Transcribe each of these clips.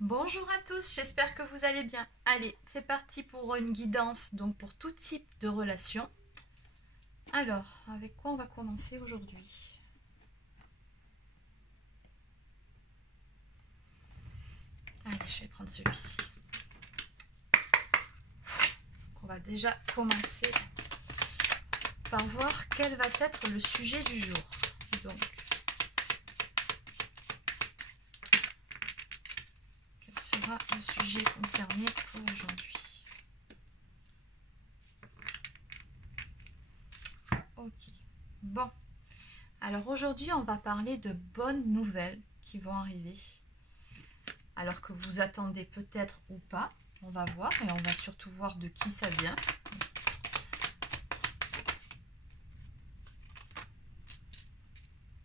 Bonjour à tous, j'espère que vous allez bien. Allez, c'est parti pour une guidance, donc pour tout type de relation. Alors, avec quoi on va commencer aujourd'hui? Allez, je vais prendre celui-ci. On va déjà commencer par voir quel va être le sujet du jour. Donc, quel sera le sujet concerné pour aujourd'hui? Ok. Bon. Alors aujourd'hui, on va parler de bonnes nouvelles qui vont arriver. Alors que vous attendez peut-être ou pas. On va voir et on va surtout voir de qui ça vient.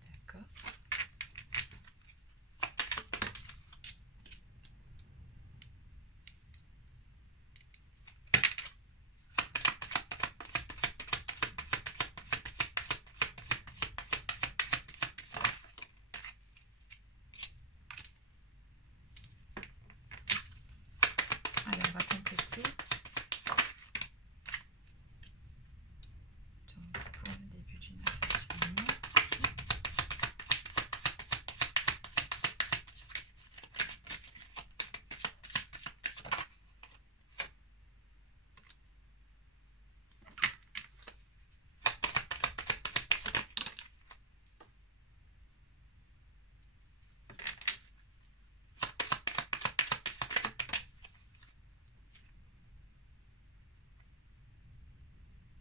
D'accord. Allez, on va compléter. Donc, pour le début d'une affaire féminine.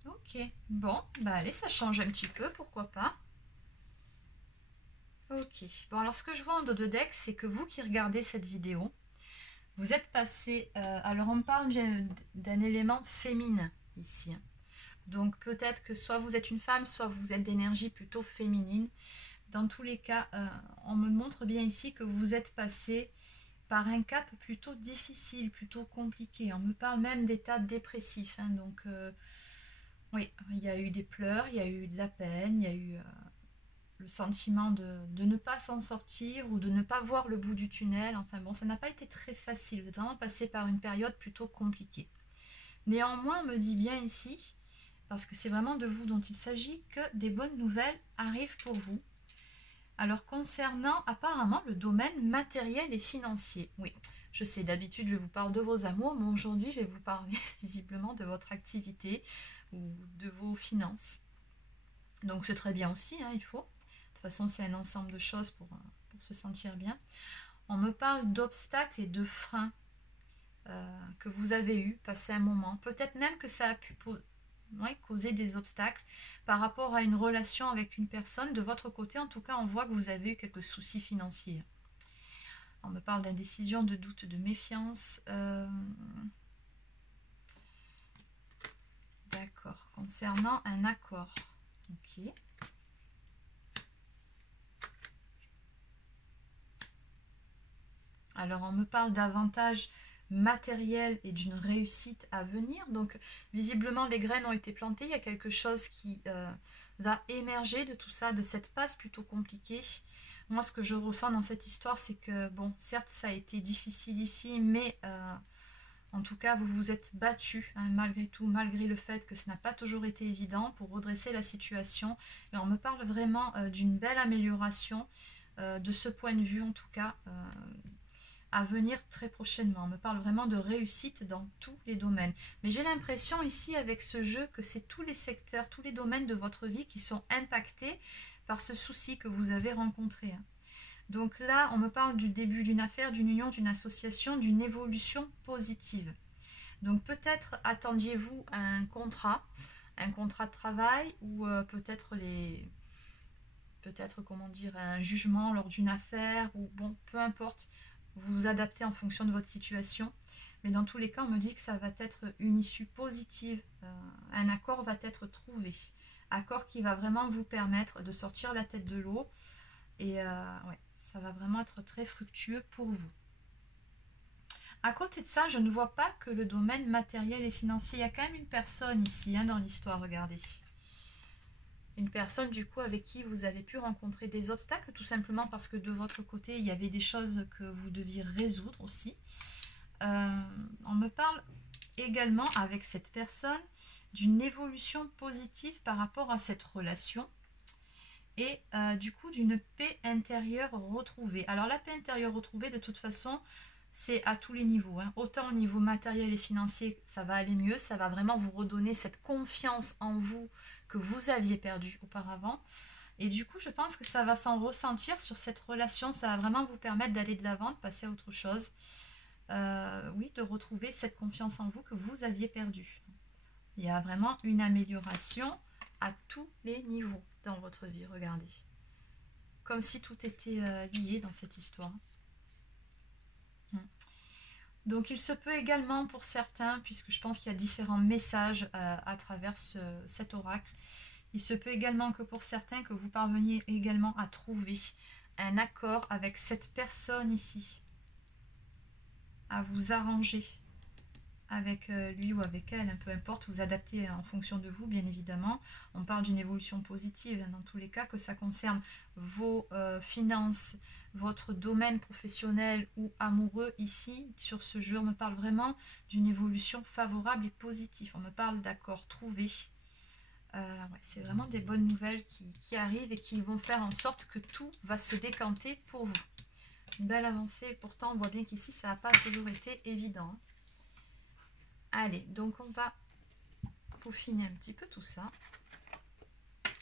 Ok, bon, bah allez, ça change un petit peu, pourquoi pas. Ok, bon alors ce que je vois en dos de deck, c'est que vous qui regardez cette vidéo, vous êtes passé, alors on parle d'un élément féminin ici. Donc peut-être que soit vous êtes une femme, soit vous êtes d'énergie plutôt féminine. Dans tous les cas, on me montre bien ici que vous êtes passé par un cap plutôt difficile, plutôt compliqué. On me parle même d'état dépressif. Hein, donc oui, il y a eu des pleurs, il y a eu de la peine, il y a eu le sentiment de ne pas s'en sortir ou de ne pas voir le bout du tunnel. Enfin bon, ça n'a pas été très facile. Vous êtes vraiment passé par une période plutôt compliquée. Néanmoins, on me dit bien ici, parce que c'est vraiment de vous dont il s'agit, que des bonnes nouvelles arrivent pour vous. Alors concernant apparemment le domaine matériel et financier, oui, je sais, d'habitude je vous parle de vos amours, mais aujourd'hui je vais vous parler visiblement de votre activité ou de vos finances. Donc c'est très bien aussi, hein, il faut. De toute façon c'est un ensemble de choses pour se sentir bien. On me parle d'obstacles et de freins que vous avez eu, passé un moment. Peut-être même que ça a pu causer des obstacles par rapport à une relation avec une personne. De votre côté, en tout cas, on voit que vous avez eu quelques soucis financiers. On me parle d'indécision, de doute, de méfiance. D'accord. Concernant un accord. Ok. Alors, on me parle d'avantages matériels et d'une réussite à venir. Donc, visiblement, les graines ont été plantées. Il y a quelque chose qui va émerger de tout ça, de cette passe plutôt compliquée. Moi, ce que je ressens dans cette histoire, c'est que, bon, certes, ça a été difficile ici, mais en tout cas, vous vous êtes battu, hein, malgré tout, malgré le fait que ce n'a pas toujours été évident pour redresser la situation. Et on me parle vraiment d'une belle amélioration de ce point de vue, en tout cas, à venir très prochainement. On me parle vraiment de réussite dans tous les domaines. Mais j'ai l'impression ici, avec ce jeu, que c'est tous les secteurs, tous les domaines de votre vie qui sont impactés par ce souci que vous avez rencontré. Donc là, on me parle du début d'une affaire, d'une union, d'une association, d'une évolution positive. Donc peut-être attendiez-vous à un contrat de travail ou peut-être comment dire, un jugement lors d'une affaire ou bon, peu importe. Vous vous adaptez en fonction de votre situation. Mais dans tous les cas, on me dit que ça va être une issue positive. Un accord va être trouvé. Accord qui va vraiment vous permettre de sortir la tête de l'eau. Et ouais, ça va vraiment être très fructueux pour vous. À côté de ça, je ne vois pas que le domaine matériel et financier. Il y a quand même une personne ici, hein, dans l'histoire, regardez. Une personne du coup avec qui vous avez pu rencontrer des obstacles, tout simplement parce que de votre côté, il y avait des choses que vous deviez résoudre aussi. On me parle également avec cette personne d'une évolution positive par rapport à cette relation et du coup d'une paix intérieure retrouvée. Alors la paix intérieure retrouvée, de toute façon, c'est à tous les niveaux, hein. Autant au niveau matériel et financier, ça va aller mieux, ça va vraiment vous redonner cette confiance en vous que vous aviez perdue auparavant. Et du coup, je pense que ça va s'en ressentir sur cette relation, ça va vraiment vous permettre d'aller de l'avant, de passer à autre chose. Oui, de retrouver cette confiance en vous que vous aviez perdue. Il y a vraiment une amélioration à tous les niveaux dans votre vie, regardez. Comme si tout était lié dans cette histoire. Donc il se peut également pour certains, puisque je pense qu'il y a différents messages à travers cet oracle, il se peut également que pour certains que vous parveniez également à trouver un accord avec cette personne ici, à vous arranger avec lui ou avec elle, hein, peu importe, vous adaptez en fonction de vous, bien évidemment. On parle d'une évolution positive, hein, dans tous les cas, que ça concerne vos finances, votre domaine professionnel ou amoureux. Ici, sur ce jeu, on me parle vraiment d'une évolution favorable et positive. On me parle d'accords trouvés. Ouais, c'est vraiment des bonnes nouvelles qui arrivent et qui vont faire en sorte que tout va se décanter pour vous. Une belle avancée, pourtant on voit bien qu'ici, ça n'a pas toujours été évident, hein. Allez, donc on va peaufiner un petit peu tout ça.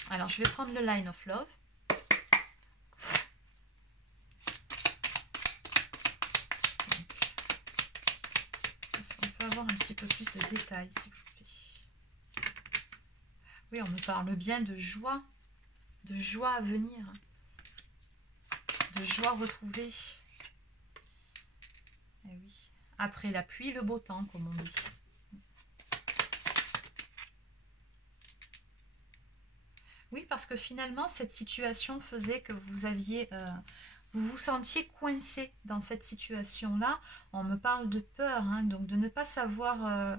Alors, je vais prendre le Line of Love. Est-ce qu'on peut avoir un petit peu plus de détails, s'il vous plaît? Oui, on me parle bien de joie à venir, de joie retrouvée. Et oui, après la pluie, le beau temps, comme on dit. Oui, parce que finalement, cette situation faisait que vous vous sentiez coincé dans cette situation-là. On me parle de peur, hein, donc de ne pas savoir,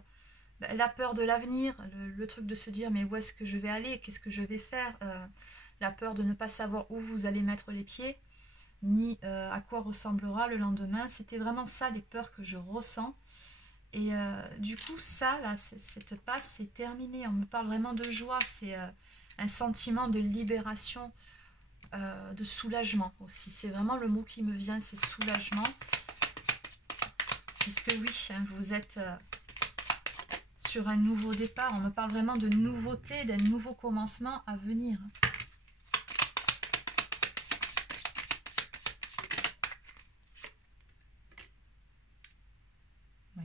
la peur de l'avenir, le truc de se dire mais où est-ce que je vais aller, qu'est-ce que je vais faire, la peur de ne pas savoir où vous allez mettre les pieds, ni à quoi ressemblera le lendemain. C'était vraiment ça les peurs que je ressens. Et du coup, ça, là, cette passe, c'est terminé. On me parle vraiment de joie, c'est un sentiment de libération, de soulagement aussi. C'est vraiment le mot qui me vient, c'est soulagement. Puisque oui, hein, vous êtes sur un nouveau départ. On me parle vraiment de nouveauté, d'un nouveau commencement à venir. Oui.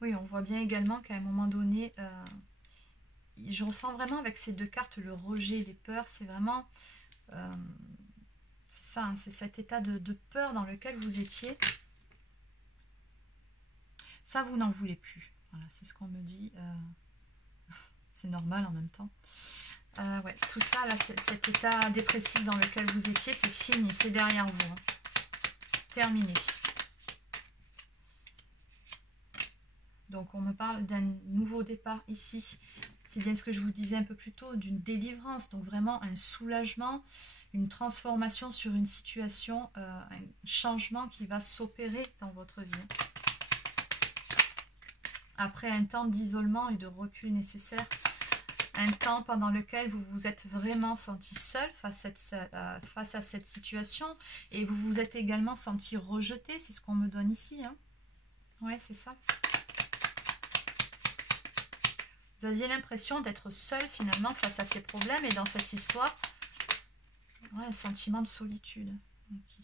Oui, on voit bien également qu'à un moment donné, je ressens vraiment avec ces deux cartes le rejet, les peurs. C'est vraiment, c'est ça, hein, c'est cet état de peur dans lequel vous étiez. Ça, vous n'en voulez plus. Voilà, c'est ce qu'on me dit. C'est normal en même temps. Ouais, tout ça, là, cet état dépressif dans lequel vous étiez, c'est fini, c'est derrière vous, hein. Terminé. Donc on me parle d'un nouveau départ ici. C'est bien ce que je vous disais un peu plus tôt, d'une délivrance. Donc vraiment un soulagement, une transformation sur une situation, un changement qui va s'opérer dans votre vie. Après un temps d'isolement et de recul nécessaire, un temps pendant lequel vous vous êtes vraiment senti seul face à cette situation et vous vous êtes également senti rejeté, c'est ce qu'on me donne ici, hein. Ouais, c'est ça. Vous aviez l'impression d'être seul finalement face à ces problèmes et dans cette histoire, ouais, un sentiment de solitude. Okay.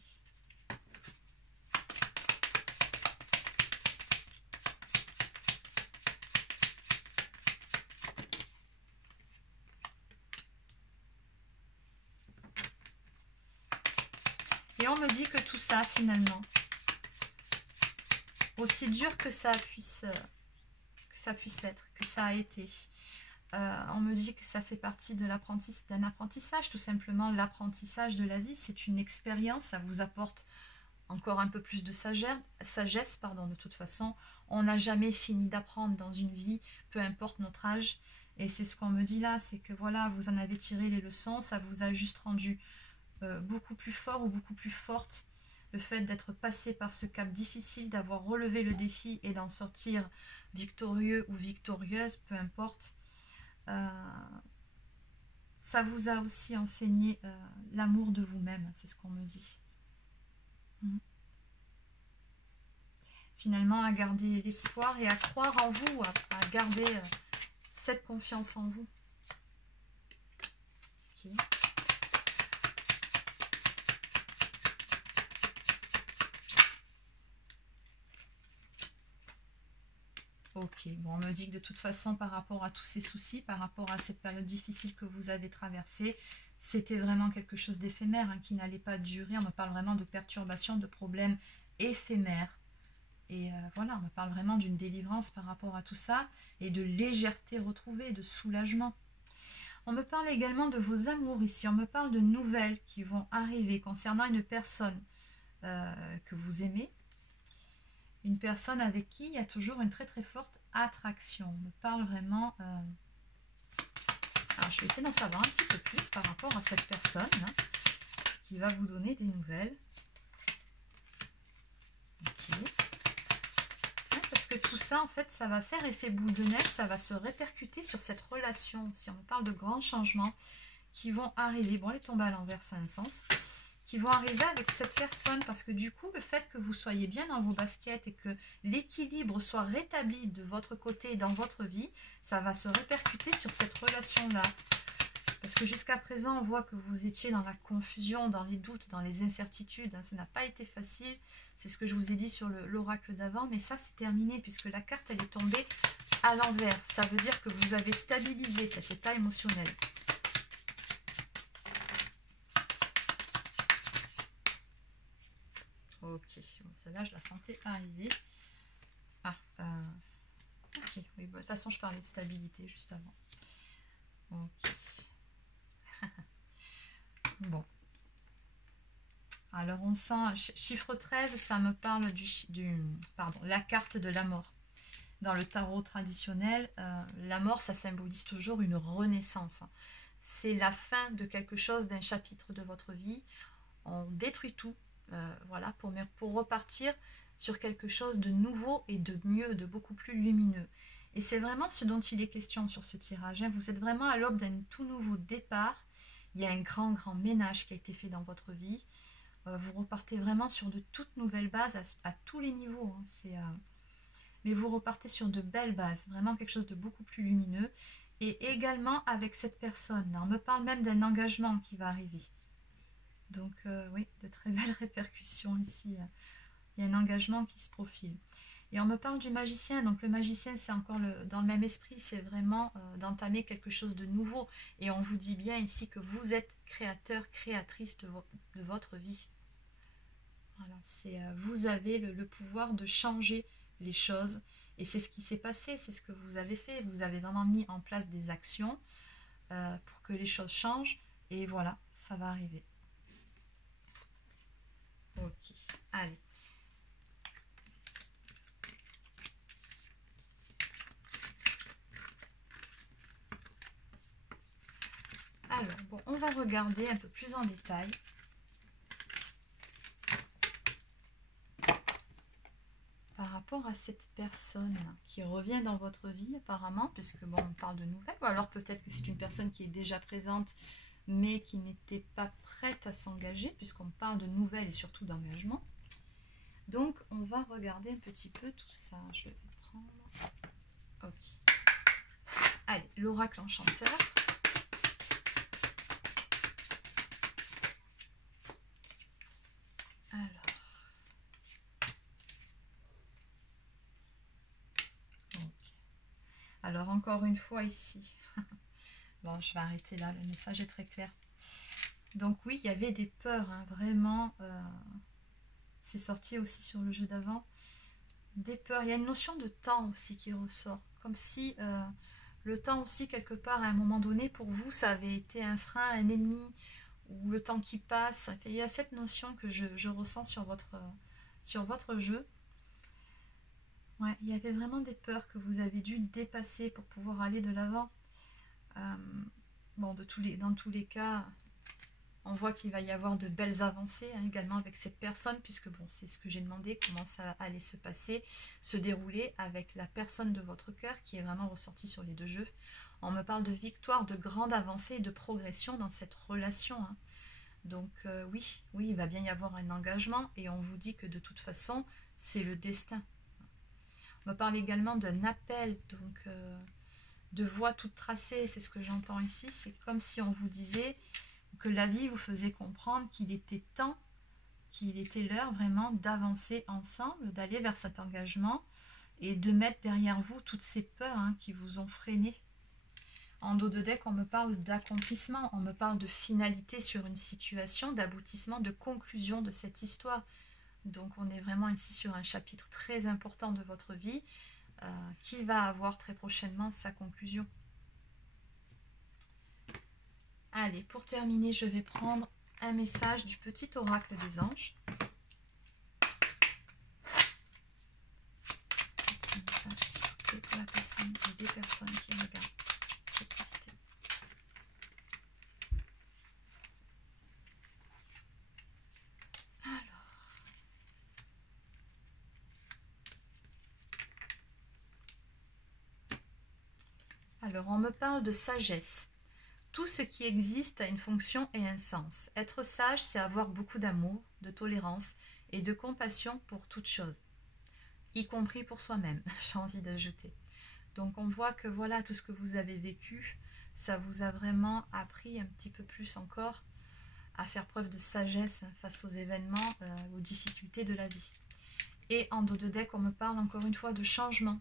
Et on me dit que tout ça finalement, aussi dur que ça puisse l'être, que ça a été, On me dit que ça fait partie de d'un apprentissage, tout simplement. L'apprentissage de la vie, c'est une expérience, ça vous apporte encore un peu plus de sagesse, pardon. De toute façon, on n'a jamais fini d'apprendre dans une vie, peu importe notre âge. Et c'est ce qu'on me dit là, c'est que voilà, vous en avez tiré les leçons, ça vous a juste rendu beaucoup plus fort ou beaucoup plus forte. Le fait d'être passé par ce cap difficile, d'avoir relevé le défi et d'en sortir victorieux ou victorieuse, peu importe. Ça vous a aussi enseigné l'amour de vous-même, c'est ce qu'on me dit. Finalement, à garder l'espoir et à croire en vous, à garder cette confiance en vous. Okay. Ok, bon, on me dit que de toute façon, par rapport à tous ces soucis, par rapport à cette période difficile que vous avez traversée, c'était vraiment quelque chose d'éphémère, hein, qui n'allait pas durer. On me parle vraiment de perturbations, de problèmes éphémères. Et voilà, on me parle vraiment d'une délivrance par rapport à tout ça, et de légèreté retrouvée, de soulagement. On me parle également de vos amours ici, on me parle de nouvelles qui vont arriver concernant une personne que vous aimez, une personne avec qui il y a toujours une très très forte attraction. On me parle vraiment... Alors je vais essayer d'en savoir un petit peu plus par rapport à cette personne, hein, qui va vous donner des nouvelles. Ok. Parce que tout ça, en fait, ça va faire effet boule de neige, ça va se répercuter sur cette relation. Si on me parle de grands changements qui vont arriver, bon, les tombes à l'envers, ça a un sens, qui vont arriver avec cette personne, parce que du coup, le fait que vous soyez bien dans vos baskets et que l'équilibre soit rétabli de votre côté dans votre vie, ça va se répercuter sur cette relation-là. Parce que jusqu'à présent, on voit que vous étiez dans la confusion, dans les doutes, dans les incertitudes. Hein, ça n'a pas été facile. C'est ce que je vous ai dit sur l'oracle d'avant. Mais ça, c'est terminé puisque la carte, elle est tombée à l'envers. Ça veut dire que vous avez stabilisé cet état émotionnel. Ok. Bon, celle-là, je la sentais arriver. Ah, ok. Oui, bah, de toute façon, je parlais de stabilité juste avant. Ok. Bon. Alors on sent, chiffre 13, ça me parle pardon, la carte de la mort. Dans le tarot traditionnel, la mort, ça symbolise toujours une renaissance. C'est la fin de quelque chose, d'un chapitre de votre vie. On détruit tout, voilà, pour repartir sur quelque chose de nouveau et de mieux, de beaucoup plus lumineux. Et c'est vraiment ce dont il est question sur ce tirage. Hein. Vous êtes vraiment à l'aube d'un tout nouveau départ. Il y a un grand ménage qui a été fait dans votre vie. Vous repartez vraiment sur de toutes nouvelles bases à tous les niveaux. Hein. Mais vous repartez sur de belles bases, vraiment quelque chose de beaucoup plus lumineux. Et également avec cette personne. Là, on me parle même d'un engagement qui va arriver. Donc oui, de très belles répercussions ici. Il y a un engagement qui se profile. Et on me parle du magicien. Donc le magicien, c'est encore dans le même esprit. C'est vraiment d'entamer quelque chose de nouveau. Et on vous dit bien ici que vous êtes créateur, créatrice de votre vie. Voilà, vous avez le pouvoir de changer les choses. Et c'est ce qui s'est passé. C'est ce que vous avez fait. Vous avez vraiment mis en place des actions pour que les choses changent. Et voilà, ça va arriver. Ok, allez. Alors, bon, on va regarder un peu plus en détail. Par rapport à cette personne qui revient dans votre vie apparemment, puisque bon, on parle de nouvelles, ou alors peut-être que c'est une personne qui est déjà présente, mais qui n'était pas prête à s'engager, puisqu'on parle de nouvelles et surtout d'engagement. Donc, on va regarder un petit peu tout ça. Je vais prendre... Ok. Allez, l'oracle enchanteur. Alors. Okay. Alors, encore une fois ici. Bon, je vais arrêter là. Le message est très clair. Donc oui, il y avait des peurs, hein, vraiment. C'est sorti aussi sur le jeu d'avant. Des peurs. Il y a une notion de temps aussi qui ressort. Comme si Le temps aussi, quelque part, à un moment donné, pour vous, ça avait été un frein, un ennemi, ou le temps qui passe. Il y a cette notion que je ressens sur votre jeu. Ouais, il y avait vraiment des peurs que vous avez dû dépasser pour pouvoir aller de l'avant. Bon, dans tous les cas, on voit qu'il va y avoir de belles avancées hein, également avec cette personne, puisque bon, c'est ce que j'ai demandé, comment ça allait se passer, se dérouler avec la personne de votre cœur qui est vraiment ressortie sur les deux jeux. On me parle de victoire, de grande avancée et de progression dans cette relation. Hein. Donc oui, il va bien y avoir un engagement et on vous dit que de toute façon, c'est le destin. On me parle également d'un appel, donc de voie toute tracée, c'est ce que j'entends ici. C'est comme si on vous disait que la vie vous faisait comprendre qu'il était temps, qu'il était l'heure vraiment d'avancer ensemble, d'aller vers cet engagement et de mettre derrière vous toutes ces peurs hein, qui vous ont freiné. En dos de deck, on me parle d'accomplissement, on me parle de finalité sur une situation, d'aboutissement, de conclusion de cette histoire. Donc on est vraiment ici sur un chapitre très important de votre vie qui va avoir très prochainement sa conclusion. Allez, pour terminer, je vais prendre un message du petit oracle des anges. Petit message s'il vous plaît pour la personne et des personnes qui regardent cette vidéo. Alors, on me parle de sagesse. Tout ce qui existe a une fonction et un sens. Être sage, c'est avoir beaucoup d'amour, de tolérance et de compassion pour toute chose, y compris pour soi-même, j'ai envie d'ajouter. Donc, on voit que voilà, tout ce que vous avez vécu, ça vous a vraiment appris un petit peu plus encore à faire preuve de sagesse face aux événements, aux difficultés de la vie. Et en dos de deck, on me parle encore une fois de changement.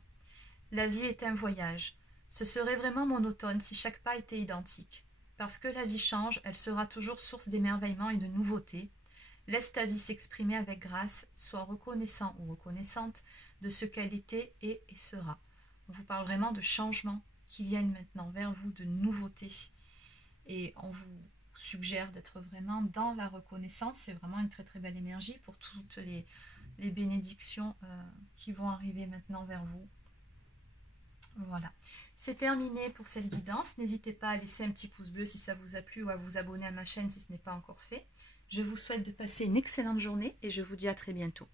La vie est un voyage. Ce serait vraiment monotone si chaque pas était identique. Parce que la vie change, elle sera toujours source d'émerveillement et de nouveautés. Laisse ta vie s'exprimer avec grâce, sois reconnaissant ou reconnaissante de ce qu'elle était et sera. On vous parle vraiment de changements qui viennent maintenant vers vous, de nouveautés. Et on vous suggère d'être vraiment dans la reconnaissance. C'est vraiment une très très belle énergie pour toutes les bénédictions qui vont arriver maintenant vers vous. Voilà, c'est terminé pour cette guidance. N'hésitez pas à laisser un petit pouce bleu si ça vous a plu ou à vous abonner à ma chaîne si ce n'est pas encore fait. Je vous souhaite de passer une excellente journée et je vous dis à très bientôt.